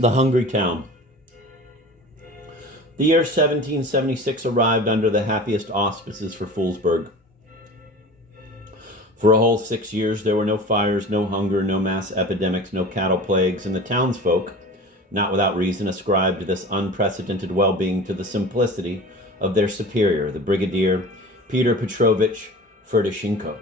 The Hungry Town. The year 1776 arrived under the happiest auspices for Foolsburg. For a whole 6 years there were no fires, no hunger, no mass epidemics, no cattle plagues, and the townsfolk, not without reason, ascribed this unprecedented well-being to the simplicity of their superior, the Brigadier Peter Petrovich Ferdishenko.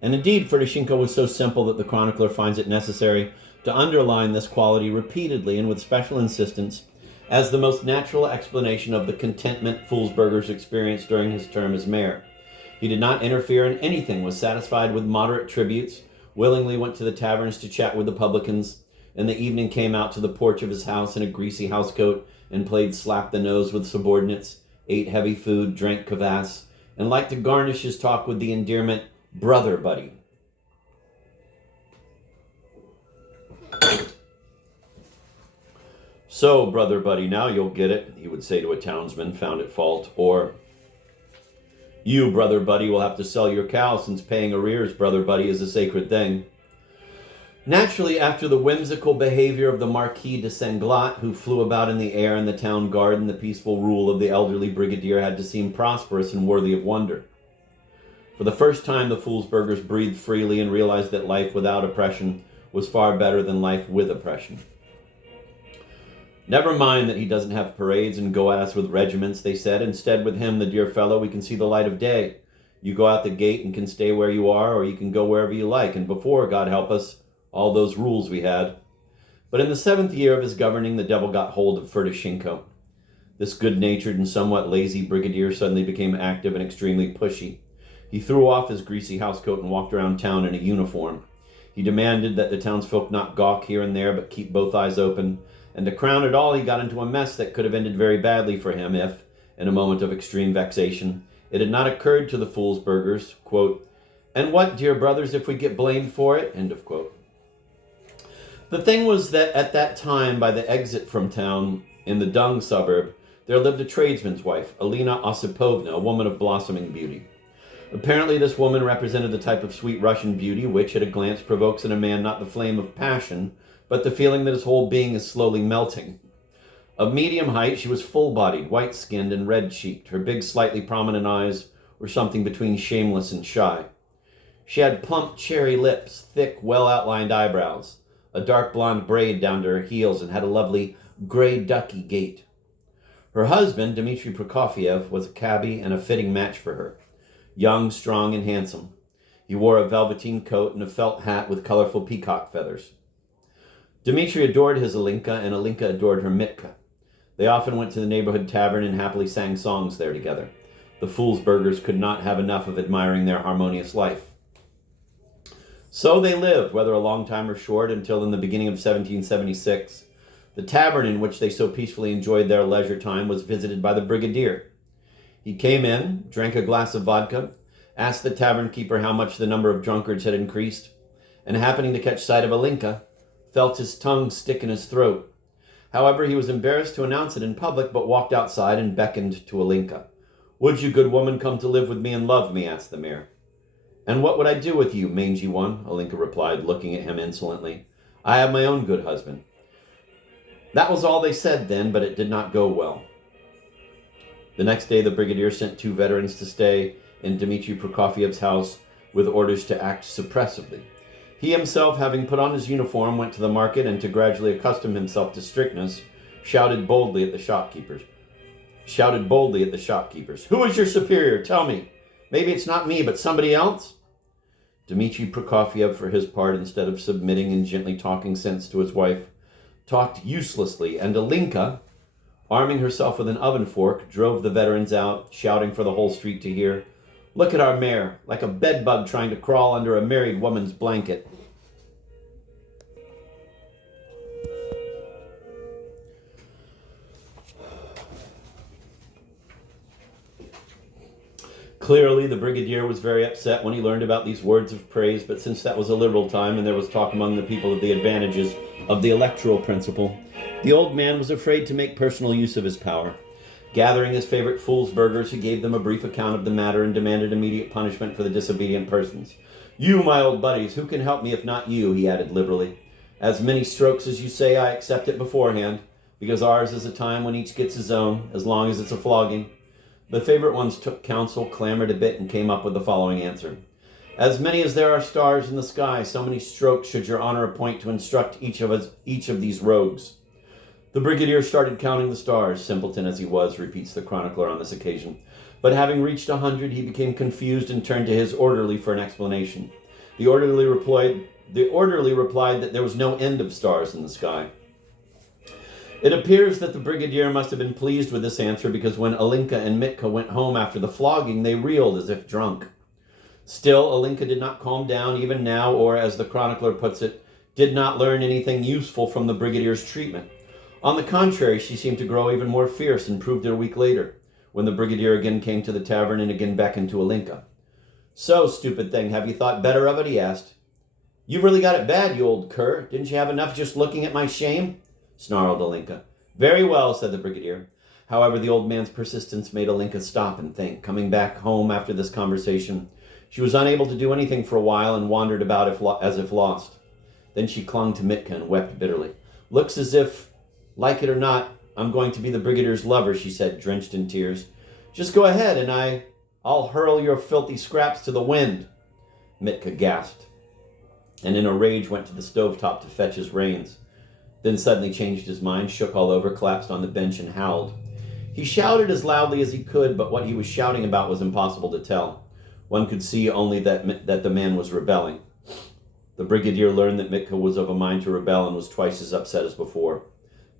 And indeed, Ferdishenko was so simple that the chronicler finds it necessary to underline this quality repeatedly and with special insistence as the most natural explanation of the contentment Foolsburgers experienced during his term as mayor. He did not interfere in anything, was satisfied with moderate tributes, willingly went to the taverns to chat with the publicans, in the evening came out to the porch of his house in a greasy housecoat and played slap the nose with subordinates, ate heavy food, drank kvass, and liked to garnish his talk with the endearment, brother buddy. So, brother buddy, now you'll get it, he would say to a townsman found at fault. Or, you, brother buddy, will have to sell your cow since paying arrears, brother buddy, is a sacred thing. Naturally, after the whimsical behavior of the Marquis de Sanglat, who flew about in the air in the town garden, the peaceful rule of the elderly brigadier had to seem prosperous and worthy of wonder. For the first time, the Foolsburgers breathed freely and realized that life without oppression was far better than life with oppression. Never mind that he doesn't have parades and go at us with regiments, they said. Instead, with him, the dear fellow, we can see the light of day. You go out the gate and can stay where you are, or you can go wherever you like. And before, God help us, all those rules we had. But in the 7th year of his governing, the devil got hold of Ferdishenko. This good-natured and somewhat lazy brigadier suddenly became active and extremely pushy. He threw off his greasy housecoat and walked around town in a uniform. He demanded that the townsfolk not gawk here and there, but keep both eyes open. And to crown it all, he got into a mess that could have ended very badly for him if, in a moment of extreme vexation, it had not occurred to the Foolsburgers, quote, "And what, dear brothers, if we get blamed for it?" End of quote. The thing was that at that time, by the exit from town in the dung suburb, there lived a tradesman's wife, Alina Osipovna, a woman of blossoming beauty. Apparently this woman represented the type of sweet Russian beauty which, at a glance, provokes in a man not the flame of passion, but the feeling that his whole being is slowly melting. Of medium height, she was full-bodied, white-skinned, and red-cheeked. Her big, slightly prominent eyes were something between shameless and shy. She had plump, cherry lips, thick, well-outlined eyebrows, a dark blonde braid down to her heels, and had a lovely gray ducky gait. Her husband, Dmitri Prokofiev, was a cabbie and a fitting match for her. Young, strong, and handsome. He wore a velveteen coat and a felt hat with colorful peacock feathers. Dmitri adored his Alinka, and Alinka adored her Mitka. They often went to the neighborhood tavern and happily sang songs there together. The Foolsburgers could not have enough of admiring their harmonious life. So they lived, whether a long time or short, until in the beginning of 1776, the tavern in which they so peacefully enjoyed their leisure time was visited by the brigadier. He came in, drank a glass of vodka, asked the tavern keeper how much the number of drunkards had increased, and happening to catch sight of Alinka, felt his tongue stick in his throat. However, he was embarrassed to announce it in public, but walked outside and beckoned to Alinka. "Would you, good woman, come to live with me and love me?" asked the mayor. "And what would I do with you, mangy one?" Alinka replied, looking at him insolently. "I have my own good husband." That was all they said then, but it did not go well. The next day, the brigadier sent 2 veterans to stay in Dmitri Prokofiev's house with orders to act suppressively. He himself, having put on his uniform, went to the market and, to gradually accustom himself to strictness, shouted boldly at the shopkeepers. "Who is your superior? Tell me. Maybe it's not me, but somebody else?" Dmitri Prokofiev, for his part, instead of submitting and gently talking sense to his wife, talked uselessly, and Alinka, arming herself with an oven fork, drove the veterans out, shouting for the whole street to hear, "Look at our mayor, like a bedbug trying to crawl under a married woman's blanket." Clearly, the brigadier was very upset when he learned about these words of praise, but since that was a liberal time and there was talk among the people of the advantages of the electoral principle, the old man was afraid to make personal use of his power. Gathering his favorite Foolsburgers, he gave them a brief account of the matter and demanded immediate punishment for the disobedient persons. "You, my old buddies, who can help me if not you?" he added liberally. As many strokes as you say, I accept it beforehand, because ours is a time when each gets his own, as long as it's a flogging. The favorite ones took counsel, clamored a bit, and came up with the following answer. As many as there are stars in the sky, so many strokes should your honor appoint to instruct each of these rogues. The brigadier started counting the stars, simpleton as he was, repeats the chronicler on this occasion. But having reached 100, he became confused and turned to his orderly for an explanation. The orderly replied that there was no end of stars in the sky. It appears that the brigadier must have been pleased with this answer, because when Alinka and Mitka went home after the flogging, they reeled as if drunk. Still, Alinka did not calm down even now, or, as the chronicler puts it, did not learn anything useful from the brigadier's treatment. On the contrary, she seemed to grow even more fierce, and proved it a week later, when the brigadier again came to the tavern and again beckoned to Alinka. So, stupid thing, have you thought better of it? He asked. You've really got it bad, you old cur. Didn't you have enough just looking at my shame? Snarled Alinka. Very well, said the brigadier. However, the old man's persistence made Alinka stop and think. Coming back home after this conversation, she was unable to do anything for a while and wandered about as if lost. Then she clung to Mitka and wept bitterly. Looks as if, like it or not, I'm going to be the brigadier's lover, she said, drenched in tears. Just go ahead, and I'll hurl your filthy scraps to the wind. Mitka gasped, and in a rage went to the stovetop to fetch his reins. Then suddenly changed his mind, shook all over, collapsed on the bench, and howled. He shouted as loudly as he could, but what he was shouting about was impossible to tell. One could see only that the man was rebelling. The brigadier learned that Mitka was of a mind to rebel and was twice as upset as before.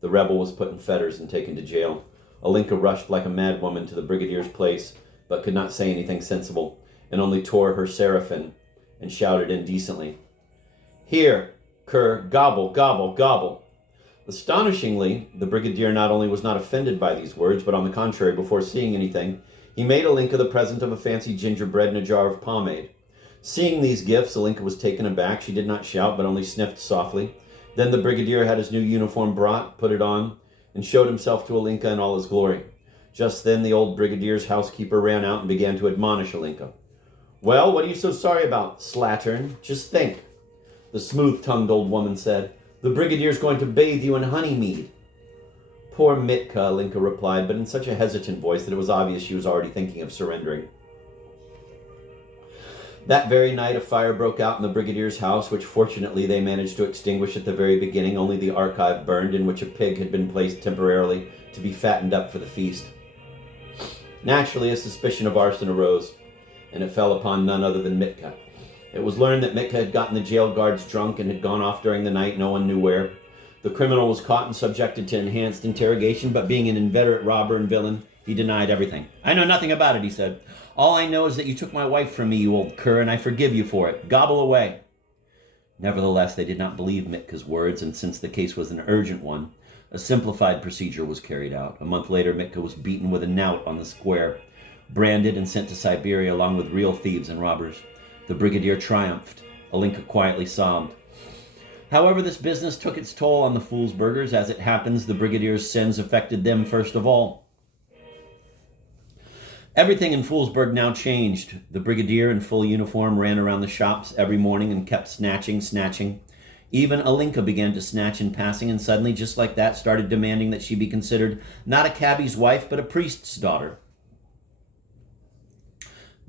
The rebel was put in fetters and taken to jail. Alinka rushed like a mad woman to the brigadier's place, but could not say anything sensible, and only tore her seraphim and shouted indecently, Here, cur, gobble, gobble, gobble. Astonishingly, the brigadier not only was not offended by these words, but on the contrary, before seeing anything, he made Alinka the present of a fancy gingerbread and a jar of pomade. Seeing these gifts, Alinka was taken aback. She did not shout, but only sniffed softly. Then the brigadier had his new uniform brought, put it on, and showed himself to Alinka in all his glory. Just then the old brigadier's housekeeper ran out and began to admonish Alinka. Well, what are you so sorry about, slattern? Just think, the smooth-tongued old woman said. The brigadier's going to bathe you in honey mead. Poor Mitka, Alinka replied, but in such a hesitant voice that it was obvious she was already thinking of surrendering. That very night a fire broke out in the brigadier's house, which fortunately they managed to extinguish at the very beginning. Only the archive burned, in which a pig had been placed temporarily to be fattened up for the feast. Naturally, a suspicion of arson arose, and it fell upon none other than Mitka. It was learned that Mitka had gotten the jail guards drunk and had gone off during the night, no one knew where. The criminal was caught and subjected to enhanced interrogation, but being an inveterate robber and villain, he denied everything. I know nothing about it, he said. All I know is that you took my wife from me, you old cur, and I forgive you for it. Gobble away. Nevertheless, they did not believe Mitka's words, and since the case was an urgent one, a simplified procedure was carried out. A month later, Mitka was beaten with a knout on the square, branded and sent to Siberia along with real thieves and robbers. The brigadier triumphed. Alinka quietly sobbed. However, this business took its toll on the Foolsburgers. As it happens, the brigadier's sins affected them first of all. Everything in Foolsburg now changed. The brigadier in full uniform ran around the shops every morning and kept snatching. Even Alinka began to snatch in passing, and suddenly, just like that, started demanding that she be considered not a cabbie's wife, but a priest's daughter.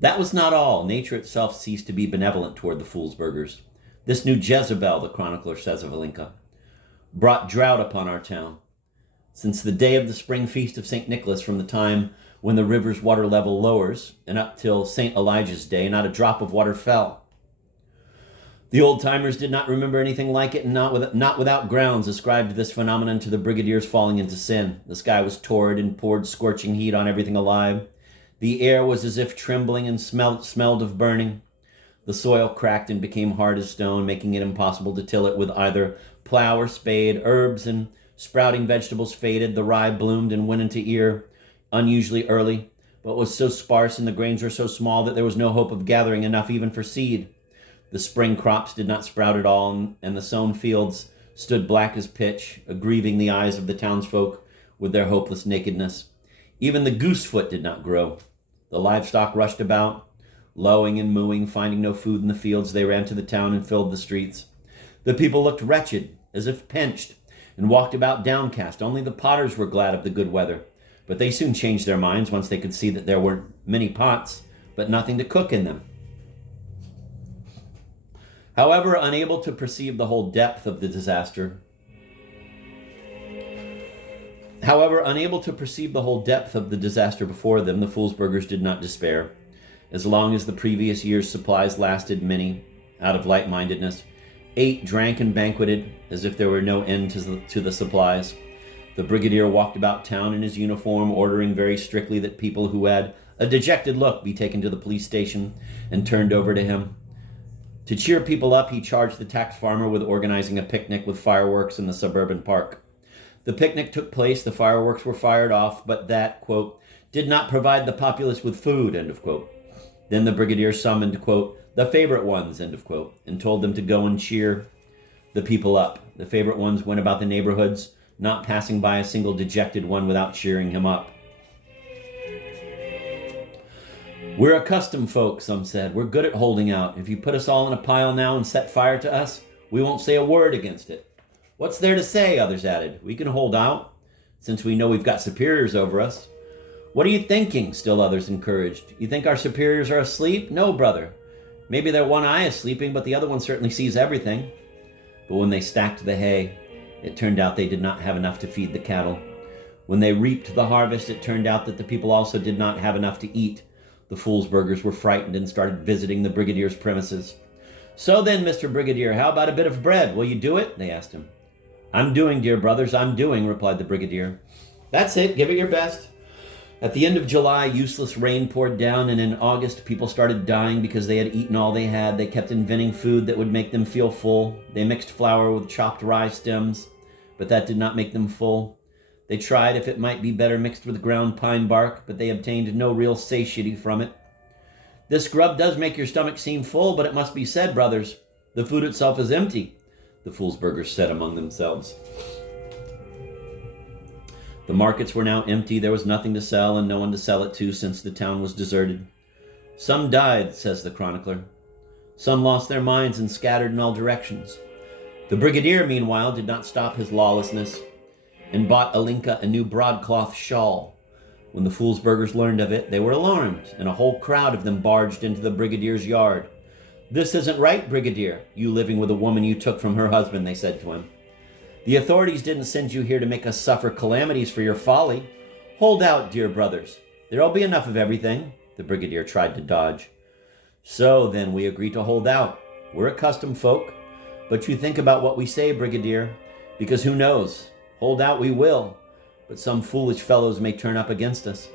That was not all. Nature itself ceased to be benevolent toward the Foolsburgers. This new Jezebel, the chronicler says of Alinka, brought drought upon our town. Since the day of the spring feast of St. Nicholas, from the time when the river's water level lowers, and up till St. Elijah's Day, not a drop of water fell. The old-timers did not remember anything like it, and not without grounds ascribed this phenomenon to the brigadier's falling into sin. The sky was torrid and poured scorching heat on everything alive. The air was as if trembling and smelled of burning. The soil cracked and became hard as stone, making it impossible to till it with either plow or spade. Herbs and sprouting vegetables faded. The rye bloomed and went into ear unusually early, but was so sparse and the grains were so small that there was no hope of gathering enough even for seed. The spring crops did not sprout at all, and the sown fields stood black as pitch, aggrieving the eyes of the townsfolk with their hopeless nakedness. Even the goosefoot did not grow. The livestock rushed about, lowing and mooing. Finding no food in the fields, they ran to the town and filled the streets. The people looked wretched, as if pinched, and walked about downcast. Only the potters were glad of the good weather. But they soon changed their minds once they could see that there were many pots, but nothing to cook in them. However, unable to perceive the whole depth of the disaster before them, the Foolsburgers did not despair. As long as the previous year's supplies lasted, many, out of light-mindedness, ate, drank, and banqueted as if there were no end to the supplies. The brigadier walked about town in his uniform, ordering very strictly that people who had a dejected look be taken to the police station and turned over to him. To cheer people up, he charged the tax farmer with organizing a picnic with fireworks in the suburban park. The picnic took place, the fireworks were fired off, but that, quote, did not provide the populace with food, end of quote. Then the brigadier summoned, quote, the favorite ones, end of quote, and told them to go and cheer the people up. The favorite ones went about the neighborhoods, not passing by a single dejected one without cheering him up. We're accustomed folk, some said. We're good at holding out. If you put us all in a pile now and set fire to us, we won't say a word against it. What's there to say, others added. We can hold out, since we know we've got superiors over us. What are you thinking? Still others encouraged. You think our superiors are asleep? No, brother. Maybe their one eye is sleeping, but the other one certainly sees everything. But when they stacked the hay, it turned out they did not have enough to feed the cattle. When they reaped the harvest, it turned out that the people also did not have enough to eat. The Foolsburgers were frightened and started visiting the brigadier's premises. So then, Mr. Brigadier, how about a bit of bread? Will you do it? They asked him. I'm doing, dear brothers, I'm doing, replied the brigadier. That's it, give it your best. At the end of July, useless rain poured down, and in August, people started dying because they had eaten all they had. They kept inventing food that would make them feel full. They mixed flour with chopped rye stems, but that did not make them full. They tried if it might be better mixed with ground pine bark, but they obtained no real satiety from it. This grub does make your stomach seem full, but it must be said, brothers, the food itself is empty, the Foolsburgers said among themselves. The markets were now empty. There was nothing to sell and no one to sell it to, since the town was deserted. Some died, says the chronicler. Some lost their minds and scattered in all directions. The brigadier, meanwhile, did not stop his lawlessness and bought Alinka a new broadcloth shawl. When the Foolsburgers learned of it, they were alarmed, and a whole crowd of them barged into the brigadier's yard. This isn't right, brigadier, you living with a woman you took from her husband, they said to him. The authorities didn't send you here to make us suffer calamities for your folly. Hold out, dear brothers. There'll be enough of everything. The brigadier tried to dodge. So then we agree to hold out. We're accustomed folk. But you think about what we say, brigadier, because who knows? Hold out we will, but some foolish fellows may turn up against us.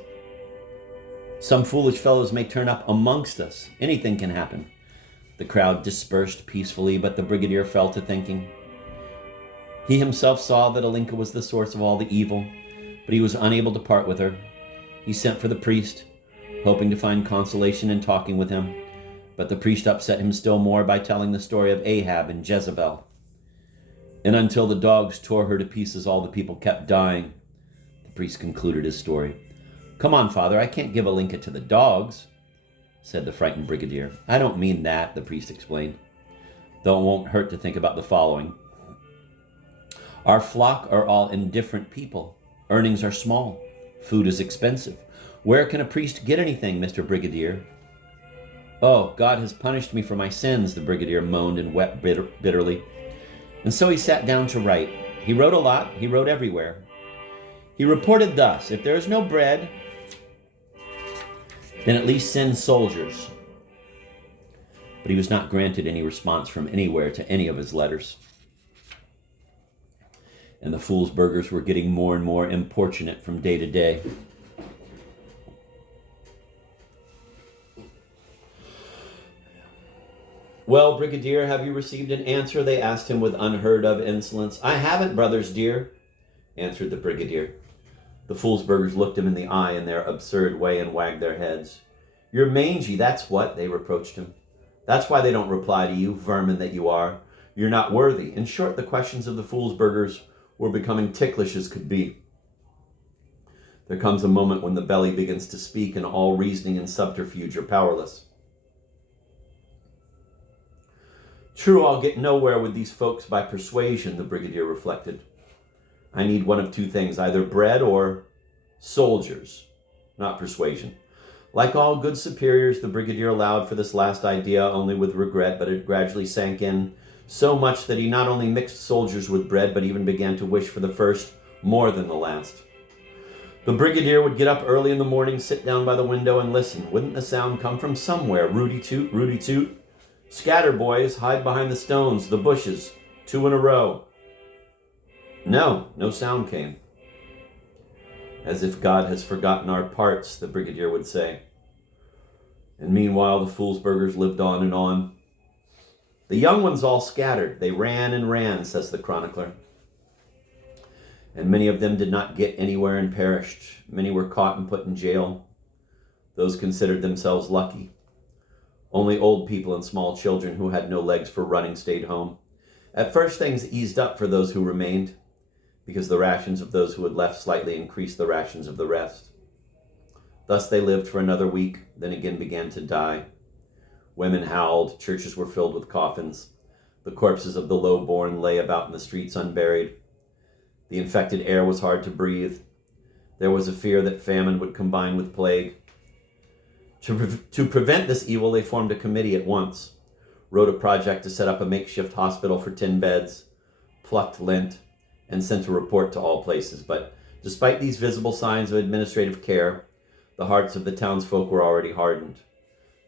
Some foolish fellows may turn up amongst us. Anything can happen. The crowd dispersed peacefully, but the brigadier fell to thinking. He himself saw that Alinka was the source of all the evil, but he was unable to part with her. He sent for the priest, hoping to find consolation in talking with him, but the priest upset him still more by telling the story of Ahab and Jezebel. And until the dogs tore her to pieces, all the people kept dying. The priest concluded his story. Come on, father, I can't give Alinka to the dogs, said the frightened brigadier. I don't mean that, the priest explained, though it won't hurt to think about the following. Our flock are all indifferent people. Earnings are small. Food is expensive. Where can a priest get anything, Mr. Brigadier? Oh, God has punished me for my sins, the brigadier moaned and wept bitterly. And so he sat down to write. He wrote a lot. He wrote everywhere. He reported thus, if there is no bread, then at least send soldiers. But he was not granted any response from anywhere to any of his letters. And the Foolsburgers were getting more and more importunate from day to day. Well, Brigadier, have you received an answer? They asked him with unheard of insolence. I haven't, brothers dear, answered the brigadier. The Foolsburgers looked him in the eye in their absurd way and wagged their heads. You're mangy, that's what, they reproached him. That's why they don't reply to you, vermin that you are. You're not worthy. In short, the questions of the Foolsburgers were becoming ticklish as could be. There comes a moment when the belly begins to speak and all reasoning and subterfuge are powerless. True, I'll get nowhere with these folks by persuasion, the brigadier reflected. I need one of two things, either bread or soldiers, not persuasion. Like all good superiors, the brigadier allowed for this last idea only with regret, but it gradually sank in so much that he not only mixed soldiers with bread, but even began to wish for the first more than the last. The brigadier would get up early in the morning, sit down by the window, and listen. Wouldn't the sound come from somewhere? Rooty toot, rooty toot. Scatter, boys, hide behind the stones, the bushes, 2 in a row. No sound came. As if God has forgotten our parts, the brigadier would say. And meanwhile, the Foolsburgers lived on and on. The young ones all scattered. They ran and ran, says the chronicler. And many of them did not get anywhere and perished. Many were caught and put in jail. Those considered themselves lucky. Only old people and small children who had no legs for running stayed home. At first, things eased up for those who remained, because the rations of those who had left slightly increased the rations of the rest. Thus they lived for another week, then again began to die. Women howled, churches were filled with coffins. The corpses of the low-born lay about in the streets unburied. The infected air was hard to breathe. There was a fear that famine would combine with plague. To prevent this evil, they formed a committee at once, wrote a project to set up a makeshift hospital for 10 beds, plucked lint, and sent a report to all places. But despite these visible signs of administrative care, the hearts of the townsfolk were already hardened.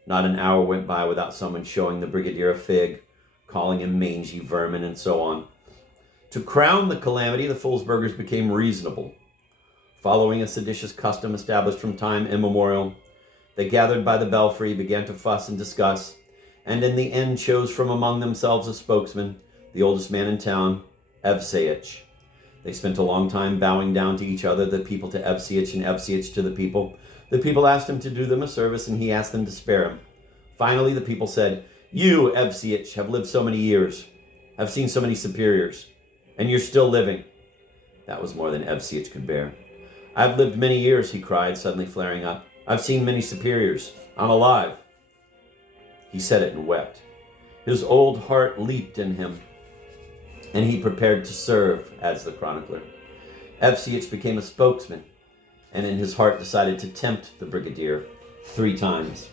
Not an hour went by without someone showing the brigadier a fig, calling him mangy vermin, and so on. To crown the calamity, the Foolsburgers became reasonable. Following a seditious custom established from time immemorial, they gathered by the belfry, began to fuss and discuss, and in the end chose from among themselves a spokesman, the oldest man in town, Evseich. They spent a long time bowing down to each other, the people to Evseich and Evseich to the people. The people asked him to do them a service, and he asked them to spare him. Finally, the people said, "You, Evseich, have lived so many years, have seen so many superiors, and you're still living." That was more than Evseich could bear. "I've lived many years," he cried, suddenly flaring up. "I've seen many superiors. I'm alive." He said it and wept. His old heart leaped in him, and he prepared to serve, adds the chronicler. Evseich became a spokesman, and in his heart decided to tempt the brigadier 3 times.